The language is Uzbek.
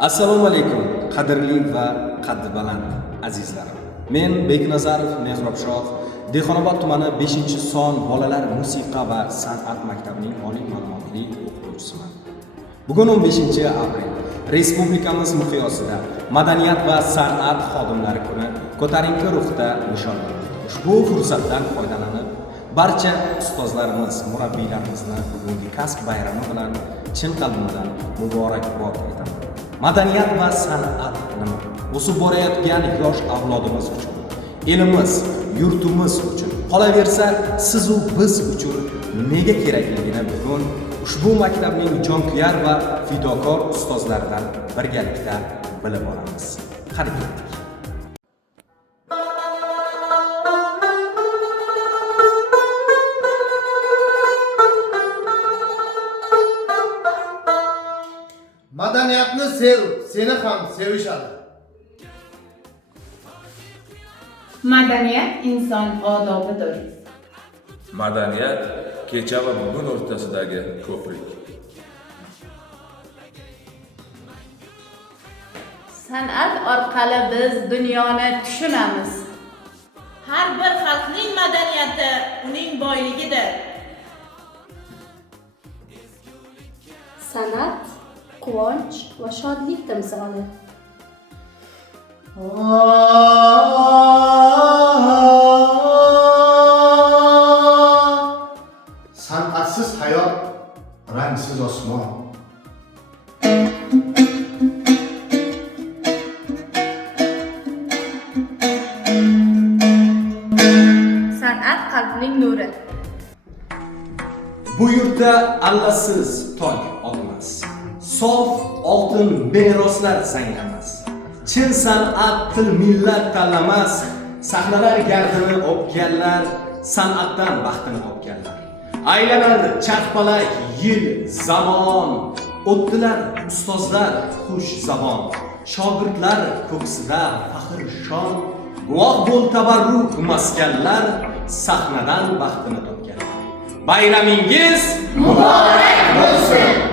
Assalomu alaykum, qadrli va qaddi baland azizlarim. Men Beknazarov Mehrobshoh, Dehqonobod tumani 5-son bolalar musiqa va san'at maktabining oliy ma'lumotli o'qituvchisiman. Bugun 15-aprel respublikamiz miqyosida madaniyat va san'at xodimlari kuni ko'tarinki ruhda nishonlanmoqda. Ushbu fursatdan foydalanib, barcha ustozlarimiz, murabbiylarimizni bugungi kasb bayrami bilan chin qalbimdan muborakbod etaman. Madaniyat va san'at nima? O'sib borayotgan yosh avlodimiz uchun, elimiz, yurtimiz uchun, qolaversa siz u biz uchun nega kerakligini bugun ushbu maktabning jonkuyar va fidokor ustozlaridan birgalikda bilib olamiz. Qani ketdik. Madaniyatni sev, seni ham sevishadi. Madaniyat inson odobidir. Madaniyat kecha va bugun o'rtasidagi ko'prik. San'at orqali biz dunyoni tushunamiz. Har bir xalqning madaniyati uning boyligidir. San'at quvonch va shodlik timsoli. San'atsiz hayot, rangsiz osmon. San'at qalbning nuri. Bu yurtda allasiz tong otmas. Sof oltin meroslar zanglamas. Chin san'at til millat tanlamas. Sahnalar gardini o'pganlar, san'atdan baxtini topganlar. Aylanar charxpalak yil zamon. O'tdilar ustozlar xush zabon. Shogirdlar ko'ksida faxr shon. Guvoh bo'l tabarruk maskanlar, sahnadan baxtini topganlar. Bayramingiz Muborak bo'lsin.